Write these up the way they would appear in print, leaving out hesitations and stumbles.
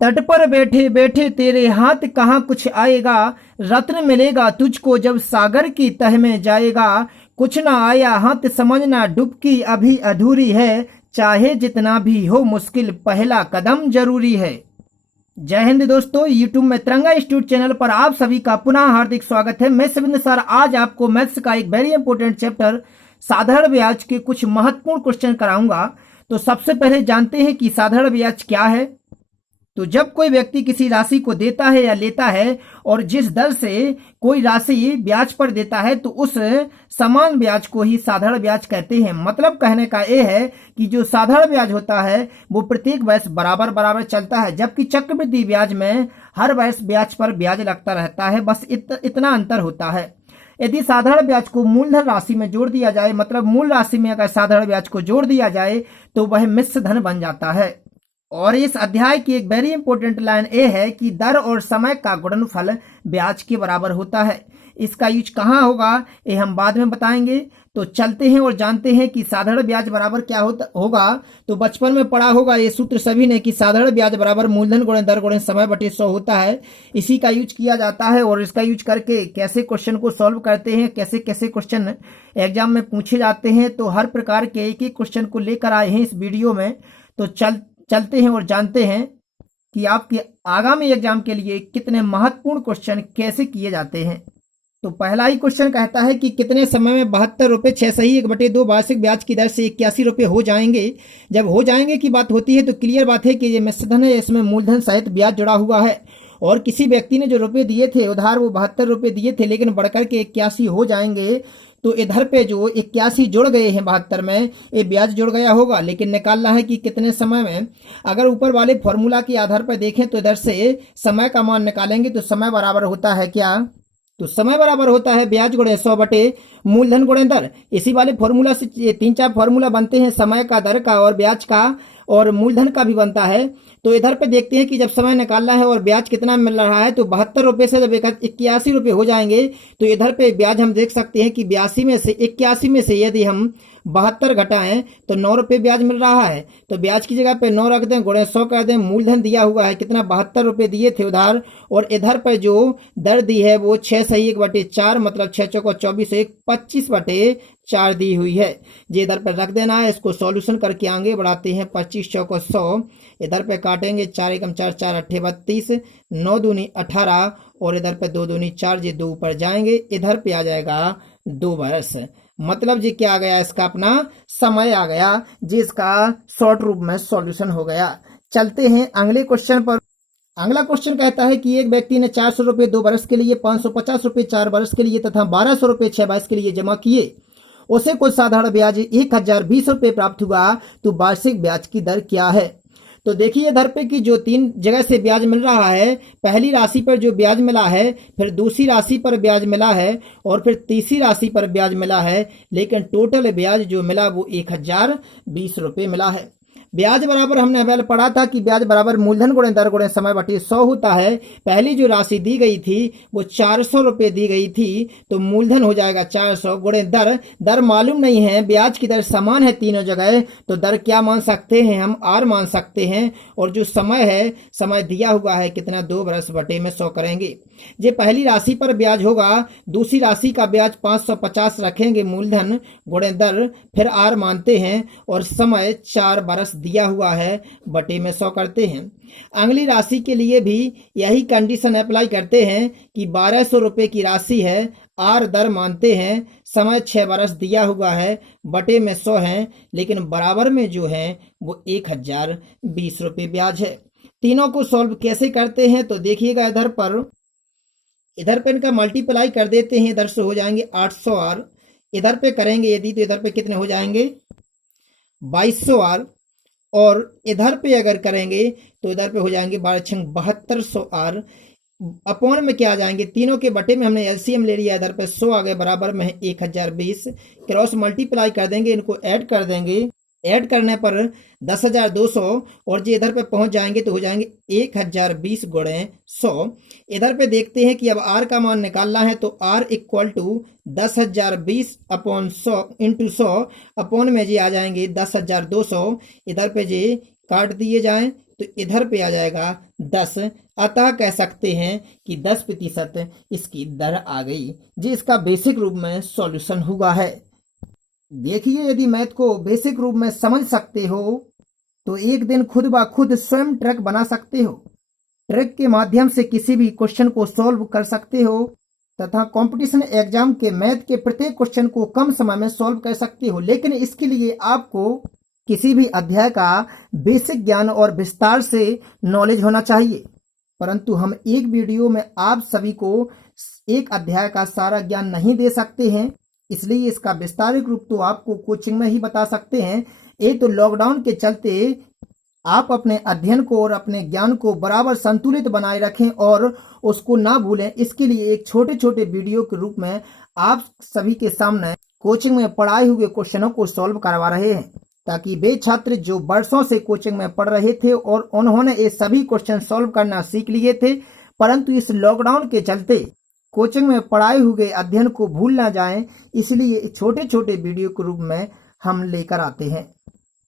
तट पर बैठे बैठे तेरे हाथ कहाँ कुछ आएगा, रत्न मिलेगा तुझको जब सागर की तह में जाएगा। कुछ ना आया हाथ समझना डुबकी अभी अधूरी है, चाहे जितना भी हो मुश्किल पहला कदम जरूरी है। जय हिंद दोस्तों, यूट्यूब में तिरंगा इंस्टीट्यूट चैनल पर आप सभी का पुनः हार्दिक स्वागत है। मैं शिवेंद्र सर आज आपको मैथ्स का एक वेरी इंपॉर्टेंट चैप्टर साधारण ब्याज के कुछ महत्वपूर्ण क्वेश्चन कराऊंगा। तो सबसे पहले जानते हैं कि साधारण ब्याज क्या है। तो जब कोई व्यक्ति किसी राशि को देता है या लेता है और जिस दर से कोई राशि ब्याज पर देता है तो उस समान ब्याज को ही साधारण ब्याज कहते हैं। मतलब कहने का यह है कि जो साधारण ब्याज होता है वो प्रत्येक वर्ष बराबर बराबर चलता है, जबकि चक्रवृद्धि ब्याज में हर वर्ष ब्याज पर ब्याज लगता रहता है, बस इतना अंतर होता है। यदि साधारण ब्याज को मूलधन राशि में जोड़ दिया जाए, मतलब मूल राशि में अगर साधारण ब्याज को जोड़ दिया जाए तो वह मिश्र धन बन जाता है। और इस अध्याय की एक वेरी इंपॉर्टेंट लाइन ये है कि दर और समय का गुणनफल ब्याज के बराबर होता है। इसका यूज कहाँ होगा ये हम बाद में बताएंगे। तो चलते हैं और जानते हैं कि साधारण ब्याज बराबर क्या होगा। तो बचपन में पढ़ा होगा ये सूत्र सभी ने कि साधारण ब्याज बराबर मूलधन गुणे दर गुणे समय बटे 100 होता है। इसी का यूज किया जाता है और इसका यूज करके कैसे क्वेश्चन को सॉल्व करते हैं, कैसे कैसे क्वेश्चन एग्जाम में पूछे जाते हैं। तो हर प्रकार के एक एक क्वेश्चन को लेकर आए हैं इस वीडियो में। तो चलते हैं और जानते हैं कि आपके आगामी एग्जाम के लिए कितने महत्वपूर्ण क्वेश्चन कैसे किए जाते हैं। तो पहला ही क्वेश्चन कहता है कि कितने समय में 72 रुपये 6 सही 1/2 वार्षिक ब्याज की दर से 81 रुपये हो जाएंगे। जब हो जाएंगे की बात होती है तो क्लियर बात है कि ये मिश्र धन है, इसमें मूलधन सहित ब्याज जुड़ा हुआ है। और किसी व्यक्ति ने जो रुपये दिए थे उधार वो 72 रुपये दिए थे, लेकिन बढ़कर के 81 हो जाएंगे। तो इधर पे जो 81 जुड़ गए हैं 72 में, ये ब्याज जुड़ गया होगा, लेकिन निकालना है कि कितने समय में। अगर ऊपर वाले फॉर्मूला के आधार पर देखें तो इधर से समय का मान निकालेंगे तो समय बराबर होता है क्या, तो समय बराबर होता है ब्याज गुणे 100 बटे मूलधन गुणे दर। इसी वाले फॉर्मूला से 3-4 फॉर्मूला बनते हैं, समय का, दर का और ब्याज का और मूलधन का भी बनता है। तो इधर पे देखते हैं कि जब समय निकालना है और ब्याज कितना मिल रहा है तो 72 रुपये से जब 81 रुपये हो जाएंगे तो इधर पे ब्याज हम देख सकते हैं कि 81 में से यदि हम 72 घटाएं तो 9 रुपये ब्याज मिल रहा है। तो ब्याज की जगह पे 9 रख दें, गुणे 100 कर दें। मूलधन दिया हुआ है कितना, 72 रुपये दिए थे उधार, और इधर पर जो दर दी है वो 6 सही 1/4, मतलब 6 चौको 24 1 25/4 दी हुई है। ये इधर पर रख देना है। इसको सॉल्यूशन करके आगे बढ़ाते हैं। 25 चौको 100, इधर पे काटेंगे 4 एकम 4 4 8 32, 9 दूनी 18 और इधर पे 2 दूनी 4, ये 2 ऊपर जाएंगे, इधर पे आ जाएगा 2 वर्ष। मतलब जी क्या आ गया, इसका अपना समय आ गया, जिसका शॉर्ट रूप में सॉल्यूशन हो गया। चलते हैं अगले क्वेश्चन पर। अगला क्वेश्चन कहता है कि एक व्यक्ति ने 400 रुपये 2 वर्ष के लिए, 550 रुपये 4 वर्ष के लिए तथा 1200 रुपये 6 वर्ष के लिए जमा किए। उसे कुल साधारण ब्याज 1020 रुपये प्राप्त हुआ, तो वार्षिक ब्याज की दर क्या है। तो देखिए इधर पे कि जो 3 जगह से ब्याज मिल रहा है, पहली राशि पर जो ब्याज मिला है, फिर दूसरी राशि पर ब्याज मिला है और फिर तीसरी राशि पर ब्याज मिला है, लेकिन टोटल ब्याज जो मिला वो 1020 रुपये मिला है। ब्याज बराबर हमने पहले पढ़ा था कि ब्याज बराबर मूलधन गुणे दर गुणे समय बटे 100 होता है। पहली जो राशि दी गई थी वो 400 रुपये दी गई थी, तो मूलधन हो जाएगा 400 गुणे दर मालूम नहीं है, ब्याज की दर समान है तीनों जगह, तो दर क्या मान सकते हैं हम, आर मान सकते हैं। और जो समय है, समय दिया हुआ है कितना, 2 वर्ष बटे में 100 करेंगे। ये पहली राशि पर ब्याज होगा, दूसरी राशि का ब्याज 550 रखेंगे मूलधन गुणे दर, फिर आर मानते हैं और समय 4 वर्ष दिया हुआ है बटे में 100 करते हैं। अगली राशि के लिए भी यही कंडीशन अप्लाई करते हैं कि 1200 रुपये की राशि है, आर दर मानते हैं, समय 6 वर्ष दिया हुआ है, बटे में 100 है, लेकिन बराबर में जो है वो 1020 रुपये ब्याज है। तीनों को सॉल्व कैसे करते हैं तो देखिएगा, इधर पे इनका मल्टीप्लाई कर देते हैं, इधर से हो जाएंगे 800 आर, इधर पे करेंगे यदि तो इधर पे कितने हो जाएंगे 2200 आर, और इधर पे अगर करेंगे तो इधर पे हो जाएंगे 12×7200 आर। अपॉन में क्या आ जाएंगे, तीनों के बटे में हमने एलसीएम ले लिया, इधर पे 100 आ गए, बराबर में 1020, क्रॉस मल्टीप्लाई कर देंगे, इनको ऐड कर देंगे, ऐड करने पर 10,200 और जो इधर पे पहुंच जाएंगे तो हो जाएंगे 1020 गुणे 100। इधर पे देखते हैं कि अब आर का मान निकालना है, तो R equal to 10,020 upon 100 into 100, upon में जी आ जाएंगे 10,200, इधर पे जी काट दिए जाएं तो इधर पे आ जाएगा 10, अतः कह सकते हैं कि 10% इसकी दर आ गई। जी इसका बेसिक रूप में सॉल्यूशन हुआ है। देखिए यदि मैथ को बेसिक रूप में समझ सकते हो तो एक दिन खुद ब खुद स्वयं ट्रक बना सकते हो। ट्रक के माध्यम से किसी भी क्वेश्चन को सॉल्व कर सकते हो तथा कंपटीशन एग्जाम के मैथ के प्रत्येक क्वेश्चन को कम समय में सॉल्व कर सकते हो। लेकिन इसके लिए आपको किसी भी अध्याय का बेसिक ज्ञान और विस्तार से नॉलेज होना चाहिए। परंतु हम एक वीडियो में आप सभी को एक अध्याय का सारा ज्ञान नहीं दे सकते हैं, इसलिए इसका विस्तारित रूप तो आपको कोचिंग में ही बता सकते हैं। एक तो लॉकडाउन के चलते आप अपने अध्ययन को और अपने ज्ञान को बराबर संतुलित बनाए रखें और उसको ना भूलें। इसके लिए एक छोटे छोटे वीडियो के रूप में आप सभी के सामने कोचिंग में पढ़ाए हुए क्वेश्चनों को सॉल्व करवा रहे हैं, ताकि वे छात्र जो वर्षों से कोचिंग में पढ़ रहे थे और उन्होंने ये सभी क्वेश्चन सॉल्व करना सीख लिए थे, परंतु इस लॉकडाउन के चलते कोचिंग में पढ़ाए हुए अध्ययन को भूल ना जाएं, इसलिए छोटे छोटे वीडियो के रूप में हम लेकर आते हैं।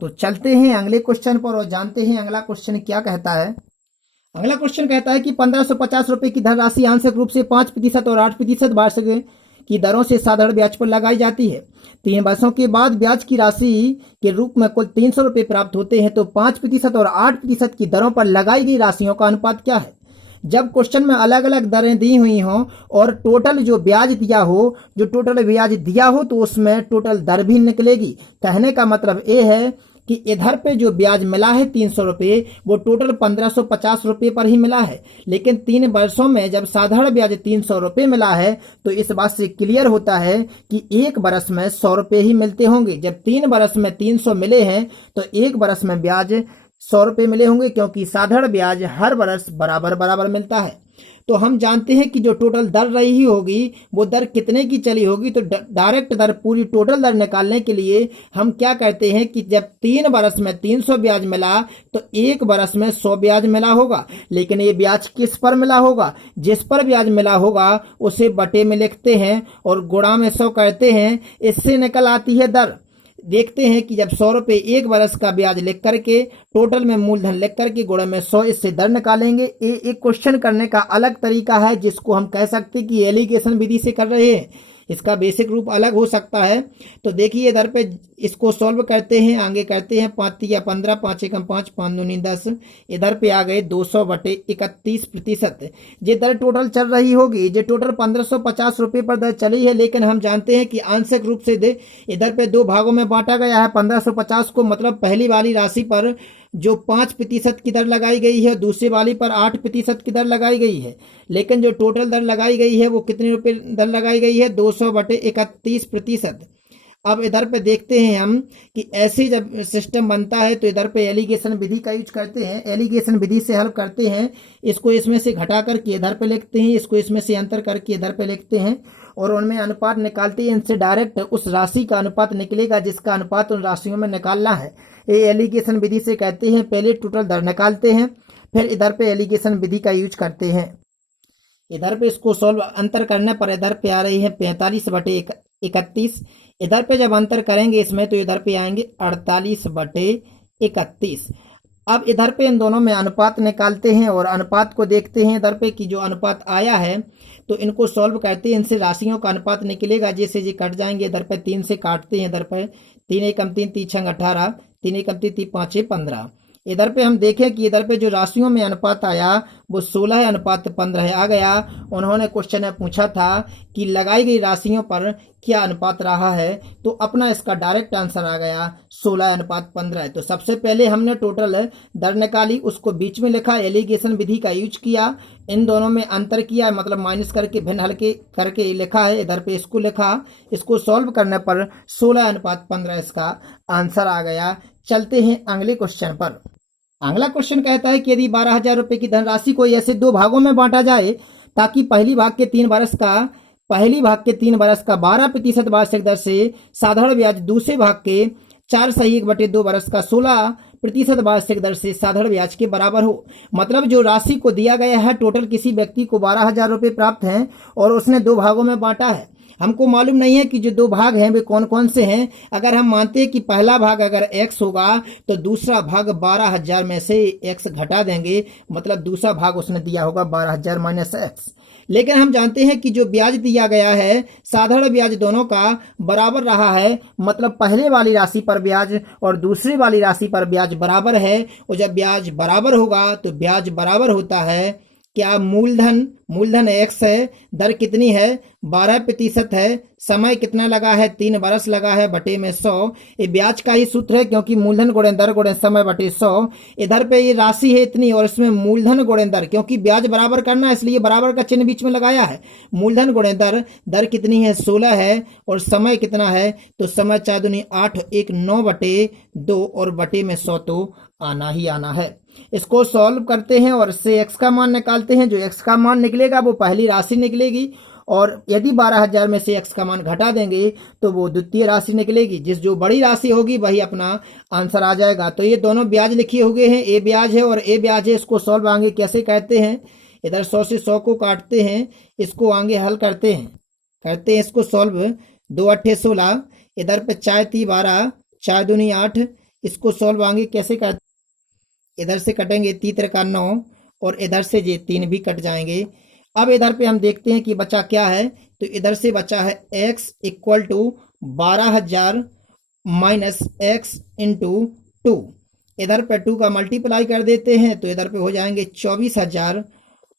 तो चलते हैं अगले क्वेश्चन पर और जानते हैं अगला क्वेश्चन क्या कहता है। अगला क्वेश्चन कहता है कि 1550 रुपए की धनराशि आंशिक रूप से 5% और 8% वार्षिक की दरों से साधारण ब्याज पर लगाई जाती है। 3 वर्षों के बाद ब्याज की राशि के रूप में कुल 300 रुपए प्राप्त होते हैं, तो 5% और 8% की दरों पर लगाई गई राशियों का अनुपात क्या है। जब क्वेश्चन में अलग अलग दरें दी हुई हों और टोटल जो ब्याज दिया हो तो उसमें टोटल दर भी निकलेगी। कहने का मतलब ये है कि इधर पे जो ब्याज मिला है 300 रुपये, वो टोटल 1550 रुपये पर ही मिला है। लेकिन 3 वर्षों में जब साधारण ब्याज 300 रुपये मिला है तो इस बात से क्लियर होता है कि एक बरस में 100 रुपये ही मिलते होंगे। जब 3 बरस में 300 मिले हैं तो एक बरस में ब्याज 100 रुपये मिले होंगे, क्योंकि साधारण ब्याज हर बरस बराबर मिलता है। तो हम जानते हैं कि जो टोटल दर रही होगी वो दर कितने की चली होगी। तो डायरेक्ट दर पूरी टोटल दर निकालने के लिए हम क्या करते हैं कि जब 3 बरस में 300 ब्याज मिला तो एक बरस में 100 ब्याज मिला होगा। लेकिन ये ब्याज किस पर मिला होगा? जिस पर ब्याज मिला होगा उसे बटे में लिखते हैं और गुणा में 100 करते हैं, इससे निकल आती है दर। देखते हैं कि जब 100 रुपये एक बरस का ब्याज लिख करके टोटल में मूलधन लिख करके गुणा में 100 इससे दर निकालेंगे। एक क्वेश्चन करने का अलग तरीका है जिसको हम कह सकते हैं कि एलिगेशन विधि से कर रहे हैं। इसका बेसिक रूप अलग हो सकता है। तो देखिए इधर पे इसको सॉल्व करते हैं, आगे करते हैं 5 या 15, 5 एकम 5, 5 दूनी 10। इधर पे आ गए 200/31%। ये दर टोटल चल रही होगी, ये टोटल 1550 रुपये पर दर चली है। लेकिन हम जानते हैं कि आंशिक रूप से इधर पे 2 भागों में बांटा गया है 1550 को। मतलब पहली वाली राशि पर जो 5% की दर लगाई गई है, दूसरी वाली पर 8% की दर लगाई गई है। लेकिन जो टोटल दर लगाई गई है वो कितने रुपए दर लगाई गई है? 200/31%। अब इधर पे देखते हैं हम कि ऐसे जब सिस्टम बनता है तो इधर पे एलिगेशन विधि का यूज करते हैं। एलिगेशन विधि से हल करते हैं। इसको इसमें से घटा करके इधर पे लिखते हैं, इसको इसमें से अंतर करके इधर पे लिखते हैं और उनमें अनुपात निकालते हैं। इनसे डायरेक्ट उस राशि का अनुपात निकलेगा जिसका अनुपात उन राशियों में निकालना है। ये एलिगेशन विधि से कहते हैं। पहले टोटल दर निकालते हैं, फिर इधर पे एलिगेशन विधि का यूज करते हैं। इधर पे इसको सॉल्व अंतर करने पर इधर पे आ रही है 45/31। इधर पे जब अंतर करेंगे इसमें तो इधर पे आएंगे 48/31। अब इधर पे इन दोनों में अनुपात निकालते हैं और अनुपात को देखते हैं इधर पे कि जो अनुपात आया है तो इनको सॉल्व करते हैं। इनसे राशियों का अनुपात निकलेगा, जैसे जी कट जाएंगे। इधर पे 3 से काटते हैं, इधर पे 3 एकम 3, 3 छंग 18, 3 एकम 3, 3 5 15। इधर पे हम देखें कि इधर पे जो राशियों में अनुपात आया वो 16:15 आ गया। उन्होंने क्वेश्चन में पूछा था कि लगाई गई राशियों पर क्या अनुपात रहा है, तो अपना इसका डायरेक्ट आंसर आ गया 16:15। तो सबसे पहले हमने टोटल दर निकाली, उसको बीच में लिखा, एलिगेशन विधि का यूज किया, इन दोनों में अंतर किया, मतलब माइनस करके भिन्न हल्के करके लिखा है। इधर पे इसको लिखा, इसको सॉल्व करने पर 16:15 इसका आंसर आ गया। चलते हैं अगले क्वेश्चन पर। अगला क्वेश्चन कहता है कि यदि 12,000 रुपए की धनराशि को ऐसे 2 भागों में बांटा जाए ताकि पहली भाग के 3 बरस का 12% वार्षिक दर से साधारण ब्याज, दूसरे भाग के 4/1/2 बरस का 16% वार्षिक दर से साधारण ब्याज के बराबर हो। मतलब जो राशि को दिया गया है, टोटल किसी व्यक्ति को 12,000 रुपये प्राप्त हैं और उसने 2 भागों में बांटा है। हमको मालूम नहीं है कि जो दो भाग हैं वे कौन कौन से हैं। अगर हम मानते हैं कि पहला भाग अगर x होगा तो दूसरा भाग 12,000 में से x घटा देंगे, मतलब दूसरा भाग उसने दिया होगा 12,000 माइनस x। लेकिन हम जानते हैं कि जो ब्याज दिया गया है साधारण ब्याज दोनों का बराबर रहा है, मतलब पहले वाली राशि पर ब्याज और दूसरी वाली राशि पर ब्याज बराबर है। और जब ब्याज बराबर होगा तो ब्याज बराबर होता है क्या, मूलधन x है, दर कितनी है 12% है, समय कितना लगा है 3 बरस लगा है बटे में 100। ये ब्याज का ही सूत्र है क्योंकि मूलधन गुणे दर गुणे समय बटे 100। इधर पे ये राशि है इतनी और इसमें मूलधन गुणे दर, क्योंकि ब्याज बराबर करना है इसलिए बराबर का चिन्ह बीच में लगाया है। मूलधन गुणे दर कितनी है 16 है और समय कितना है, तो समय 4 दूनी 8 1 9 बटे 2 और बटे में 100 तो आना ही आना है। इसको सॉल्व करते हैं और इससे x का मान निकालते हैं। जो x का मान निकलेगा वो पहली राशि निकलेगी और यदि 12,000 में से x का मान घटा देंगे तो वो द्वितीय राशि निकलेगी। जो बड़ी राशि होगी वही अपना आंसर आ जाएगा। तो ये दोनों ब्याज लिखे हुए हैं, a ब्याज है और a ब्याज है। इसको सॉल्व आगे कैसे कहते हैं, इधर 100 से 100 को काटते हैं, इसको आगे हल करते हैं इसको सॉल्व। 2 8 16, इधर पे 4 3 12, 4 दूनी 8। इसको सॉल्व आगे कैसे करते, इधर से कटेंगे 3 का 9 और इधर से ये 3 भी कट जाएंगे। अब इधर पे हम देखते हैं कि बचा क्या है, तो इधर से बचा है x equal to 12,000 minus x into 2। इधर पे 2 का मल्टीप्लाई कर देते हैं तो इधर पे हो जाएंगे 24,000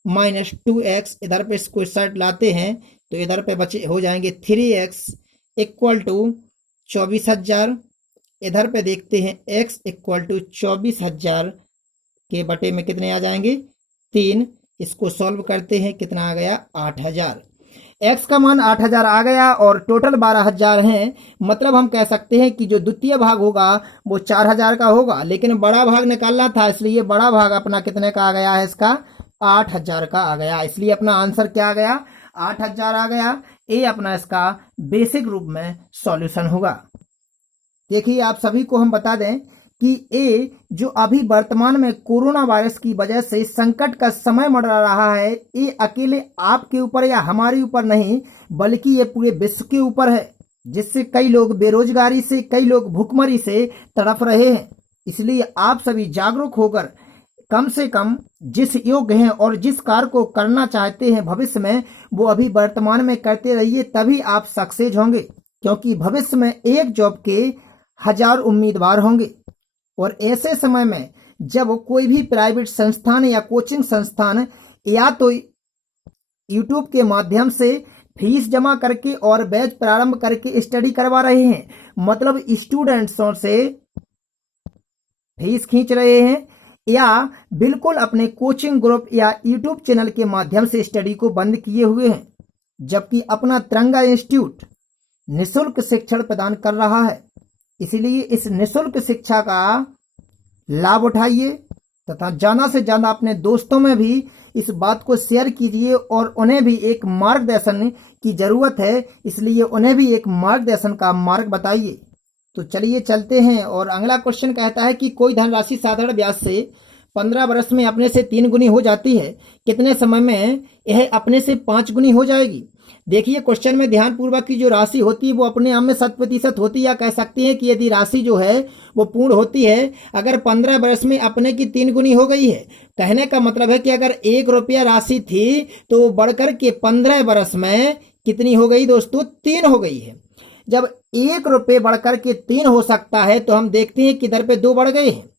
माइनस 2x। इधर पे इसको साइड लाते हैं तो इधर पे बचे हो जाएंगे 3x इक्वल टू 24,000। इधर पे देखते हैं x इक्वल टू 24,000 के बटे में कितने आ जाएंगे 3। इसको सॉल्व करते हैं, कितना आ गया 8,000। x का मान 8,000 आ गया और टोटल 12,000 हैं। मतलब हम कह सकते हैं कि जो द्वितीय भाग होगा वो 4,000 का होगा, लेकिन बड़ा भाग निकालना था इसलिए बड़ा भाग अपना कितने का आ गया है, इसका 8,000 का आ गया। इसलिए अपना आंसर क्या आ गया, 8,000 आ गया। ये अपना इसका बेसिक रूप में सॉल्यूशन होगा। देखिए आप सभी को हम बता दें कि ये जो अभी वर्तमान में कोरोना वायरस की वजह से संकट का समय मंडरा रहा है, ये अकेले आपके ऊपर या हमारे ऊपर नहीं बल्कि ये पूरे विश्व के ऊपर है, जिससे कई लोग बेरोजगारी से, कई लोग भूखमरी से तड़प रहे हैं। इसलिए आप सभी जागरूक होकर कम से कम जिस योग्य हैं और जिस कार्य को करना चाहते हैं भविष्य में, वो अभी वर्तमान में करते रहिए, तभी आप सक्सेस होंगे। क्योंकि भविष्य में एक जॉब के 1000 उम्मीदवार होंगे और ऐसे समय में जब कोई भी प्राइवेट संस्थान या कोचिंग संस्थान या तो यूट्यूब के माध्यम से फीस जमा करके और बैच प्रारंभ करके स्टडी करवा रहे हैं, मतलब स्टूडेंट्सों से फीस खींच रहे हैं, या बिल्कुल अपने कोचिंग ग्रुप या यूट्यूब चैनल के माध्यम से स्टडी को बंद किए हुए हैं, जबकि अपना तिरंगा इंस्टीट्यूट निःशुल्क शिक्षण प्रदान कर रहा है। इसलिए इस निःशुल्क शिक्षा का लाभ उठाइए तथा ज्यादा से ज्यादा अपने दोस्तों में भी इस बात को शेयर कीजिए और उन्हें भी एक मार्गदर्शन की जरूरत है, इसलिए उन्हें भी एक मार्गदर्शन का मार्ग बताइए। तो चलिए चलते हैं और अगला क्वेश्चन कहता है कि कोई धनराशि साधारण ब्याज से 15 वर्ष में अपने से 3 गुनी हो जाती है, कितने समय में यह अपने से 5 गुनी हो जाएगी। देखिए क्वेश्चन में ध्यान पूर्वक की जो राशि होती है वो अपने आप में 100% होती है, या कह सकते हैं कि यदि राशि जो है वो पूर्ण होती है। अगर 15 वर्ष में अपने की 3 गुनी हो गई है, कहने का मतलब है कि अगर 1 रुपया राशि थी तो वो बढ़कर के 15 वर्ष में कितनी हो गई दोस्तों, 3 हो गई है। जब 1 रुपये बढ़कर के 3 हो सकता है तो हम देखते हैं कि इधर पे 2 बढ़ गए हैं।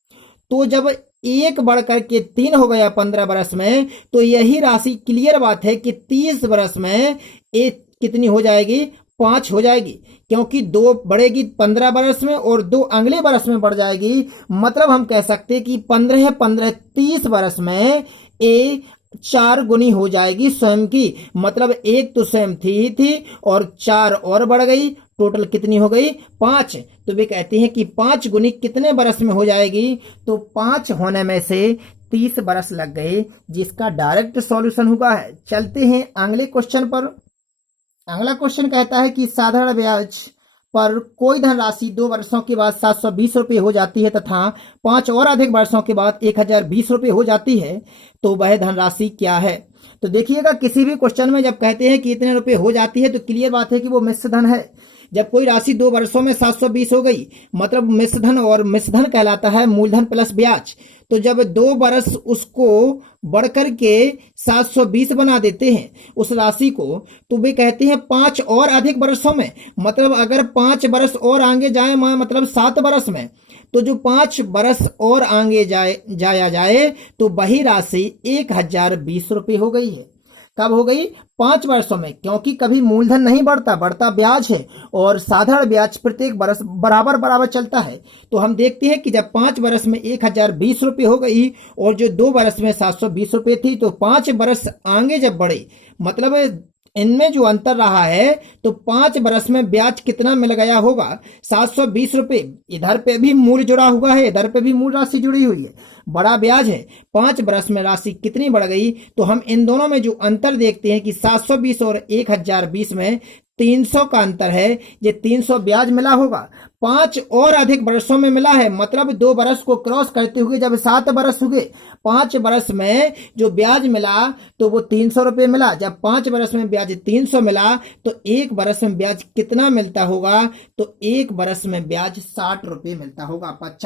तो जब 1 बढ़कर के 3 हो गया 15 वर्ष में, तो यही राशि क्लियर बात है कि 30 वर्ष में एक कितनी हो जाएगी, 5 हो जाएगी, क्योंकि 2 बढ़ेगी 15 वर्ष में और 2 अगले वर्ष में बढ़ जाएगी। मतलब हम कह सकते हैं कि 15 15 30 वर्ष में ये 4 गुनी हो जाएगी स्वयं की। मतलब 1 तो स्वयं थी और 4 और बढ़ गई, टोटल कितनी हो गई, 5। तो वे कहते हैं कि 5 गुनी कितने बरस में हो जाएगी, तो 5 होने में से 30 बरस लग गए, जिसका डायरेक्ट सॉल्यूशन हुआ है। चलते हैं अगले क्वेश्चन पर। अगला क्वेश्चन कहता है कि साधारण ब्याज पर कोई धनराशि 2 वर्षों के बाद 720 रुपये हो जाती है तथा 5 और अधिक वर्षों के बाद 1020 रुपये हो जाती है, तो वह धनराशि क्या है। तो देखिएगा किसी भी क्वेश्चन में जब कहते हैं कि इतने रुपए हो जाती है तो क्लियर बात है कि वो मिश्र धन है। जब कोई राशि 2 वर्षों में 720 हो गई मतलब मिश्र धन, और मिश्र धन कहलाता है मूलधन प्लस ब्याज। तो जब 2 वर्ष उसको बढ़कर के 720 बना देते हैं उस राशि को, तो वे कहते हैं 5 और अधिक वर्षों में, मतलब अगर 5 वर्ष और आगे जाए मतलब 7 वर्ष में, तो जो 5 वर्ष और आगे जाया जाए तो वही राशि 1020 रुपये हो गई है। कब हो गई? 5 वर्षों में, क्योंकि कभी मूलधन नहीं बढ़ता ब्याज है और साधारण ब्याज प्रत्येक वर्ष बराबर चलता है। तो हम देखते हैं कि जब 5 वर्ष में 1020 रुपये हो गई और जो 2 वर्ष में 720 रुपये थी, तो 5 वर्ष आगे जब बढ़े मतलब इनमें जो अंतर रहा है, तो 5 वर्ष में ब्याज कितना मिल गया होगा? 720 रुपये। इधर पे भी मूल जुड़ा हुआ है, इधर पे भी मूल राशि जुड़ी हुई है, बड़ा ब्याज है। 5 वर्ष में राशि कितनी बढ़ गई? तो हम इन दोनों में जो अंतर देखते हैं कि 720 और 1020 में 300 का अंतर है। ये 300 ब्याज मिला होगा, 5 और अधिक वर्षों में मिला है, मतलब 2 वर्ष को क्रॉस करते हुए जब 7 वर्ष हुए, 5 वर्ष में जो ब्याज मिला तो वो 300 रुपये मिला। जब 5 वर्ष में ब्याज 300 मिला तो 1 वर्ष में ब्याज कितना मिलता होगा? तो 1 वर्ष में ब्याज 60 रुपये मिलता होगा। 5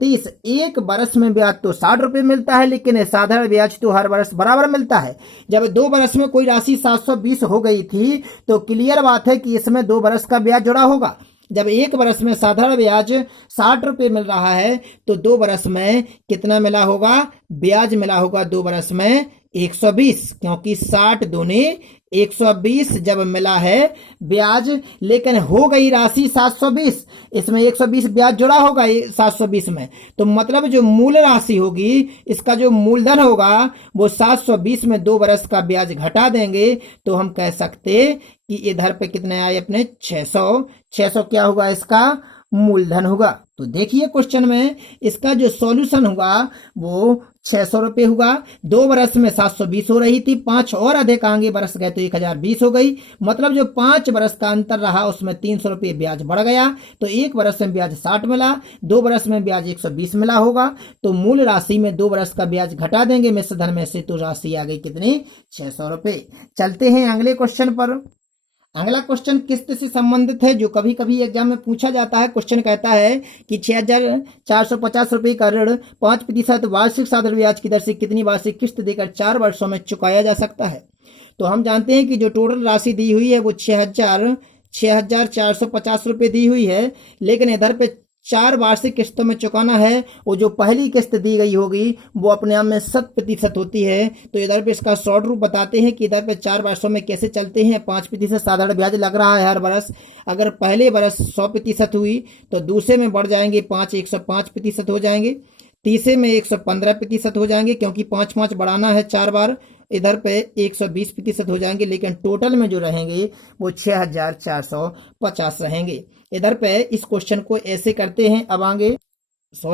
30, 1 वर्ष में ब्याज तो 60 रुपये मिलता है, लेकिन साधारण ब्याज तो हर वर्ष बराबर मिलता है। जब 2 वर्ष में कोई राशि 720 हो गई थी तो क्लियर बात है कि इसमें 2 वर्ष का ब्याज जुड़ा होगा। जब 1 वर्ष में साधारण ब्याज 60 रुपये मिल रहा है तो 2 वर्ष में कितना मिला होगा? ब्याज मिला होगा 2 वर्ष में 120, क्योंकि 60 दूनी 120 जब मिला है ब्याज, लेकिन हो गई राशि 720, इसमें 120 ब्याज जुड़ा होगा 720 में, तो मतलब जो मूल राशि होगी, इसका जो मूलधन होगा वो 720 में 2 वर्ष का ब्याज घटा देंगे, तो हम कह सकते कि इधर पे कितने आए अपने 600 क्या होगा? इसका मूलधन होगा। तो देखिए क्वेश्चन में इसका जो सॉल्यूशन होगा वो 600 रुपये होगा। 2 वर्ष में 720 हो रही थी, 5 और अधिक आगे वर्ष गए तो 1020 हो गई, मतलब जो 5 वर्ष का अंतर रहा उसमें 300 रुपये ब्याज बढ़ गया, तो 1 वर्ष में ब्याज 60 मिला, 2 वर्ष में ब्याज 120 मिला होगा, तो मूल राशि में 2 वर्ष का ब्याज घटा देंगे मिश्र धन में से, तो राशि आ गई कितनी? 600 रुपये। चलते हैं अगले क्वेश्चन पर। अगला क्वेश्चन किस्त से संबंधित है, जो कभी कभी एग्जाम में पूछा जाता है। क्वेश्चन कहता है कि 6450 रुपये का ऋण 5% वार्षिक साधारण ब्याज की दर से कितनी वार्षिक किस्त देकर 4 वर्षों में चुकाया जा सकता है। तो हम जानते हैं कि जो टोटल राशि दी हुई है वो 6450 रुपये दी हुई है, लेकिन इधर पे 4 वार्षिक किस्तों में चुकाना है। वो जो पहली किस्त दी गई होगी वो अपने आप में 100% होती है। तो इधर पे इसका शॉर्ट रूप बताते हैं कि इधर पे 4 वर्षों में कैसे चलते हैं। 5% साधारण ब्याज लग रहा है हर वर्ष। अगर पहले वर्ष 100% हुई तो दूसरे में बढ़ जाएंगे 105% हो जाएंगे, तीसरे में 115% हो जाएंगे, क्योंकि 5 बढ़ाना है 4 बार। इधर पे 120% हो जाएंगे, लेकिन टोटल में जो रहेंगे वो 6450 रहेंगे। इधर पे इस क्वेश्चन को ऐसे करते हैं। अब आगे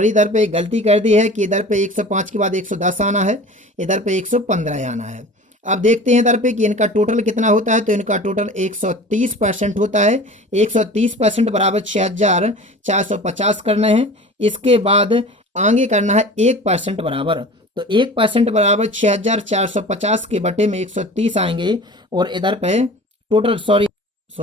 इधर पे गलती कर दी है कि इधर पे 105 के बाद 110 आना है, इधर पे 115 आना है। अब देखते हैं इधर पे कि इनका टोटल कितना होता है। तो इनका टोटल 130% होता है। 130% बराबर 6450 करना है। इसके बाद आगे करना है 1% बराबर, तो 1% बराबर 6450 के बटे में 130 आएंगे, और इधर पे टोटल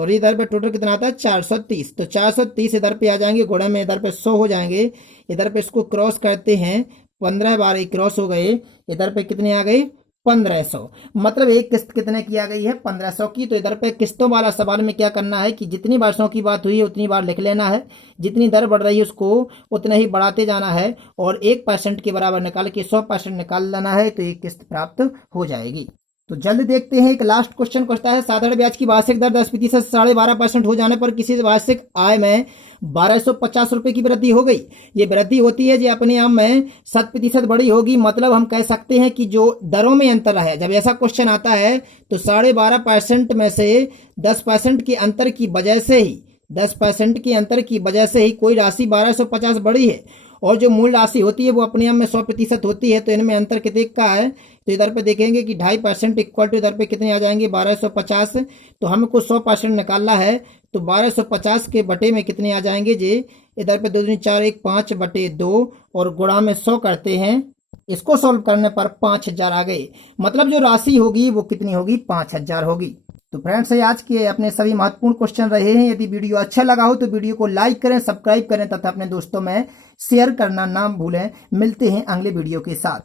इधर पे टोटल कितना आता है? 430। तो 430 इधर पे आ जाएंगे, गुणा में इधर पे 100 हो जाएंगे। इधर पे इसको क्रॉस करते हैं, 15 बार क्रॉस हो गए। इधर पे कितने आ गए? 1500। मतलब एक किस्त कितने की आ गई है? 1500 की। तो इधर पे किस्तों वाला सवाल में क्या करना है कि जितनी वर्षों की बात हुई है उतनी बार लिख लेना है, जितनी दर बढ़ रही है उसको उतना ही बढ़ाते जाना है, और 1% के बराबर निकाल के 100% निकाल लेना है, तो एक किस्त प्राप्त हो जाएगी। तो जल्द देखते हैं। एक लास्ट क्वेश्चन करता है, साधारण ब्याज की वार्षिक दर 10% से 12.5% हो जाने पर किसी वार्षिक आय में 1250 रुपए की वृद्धि हो गई। ये वृद्धि होती है जो अपने आप में 7% बड़ी होगी। मतलब हम कह सकते हैं कि जो दरों में अंतर है, जब ऐसा क्वेश्चन आता है तो 12.5% में से 10% के अंतर की वजह से ही 10% के अंतर की वजह से ही कोई राशि 1250 बड़ी है, और जो मूल राशि होती है वो अपने आप में 100% होती है। तो इनमें अंतर कितने का है? तो इधर पे देखेंगे कि 2.5% इक्वल टू इधर पे कितने आ जाएंगे? 1250। तो हमको 100% निकालना है, तो 1250 के बटे में कितने आ जाएंगे जी? इधर पे 2 दूनी 4 1 5 बटे 2, और गुणा में 100 करते हैं इसको सॉल्व करने पर 5000 आ गए। मतलब जो राशि होगी वो कितनी होगी, 5000 होगी। तो फ्रेंड्स, ये आज के अपने सभी महत्वपूर्ण क्वेश्चन रहे हैं। यदि वीडियो अच्छा लगा हो तो वीडियो को लाइक करें, सब्सक्राइब करें तथा अपने दोस्तों में शेयर करना ना भूलें। मिलते हैं अगले वीडियो के साथ।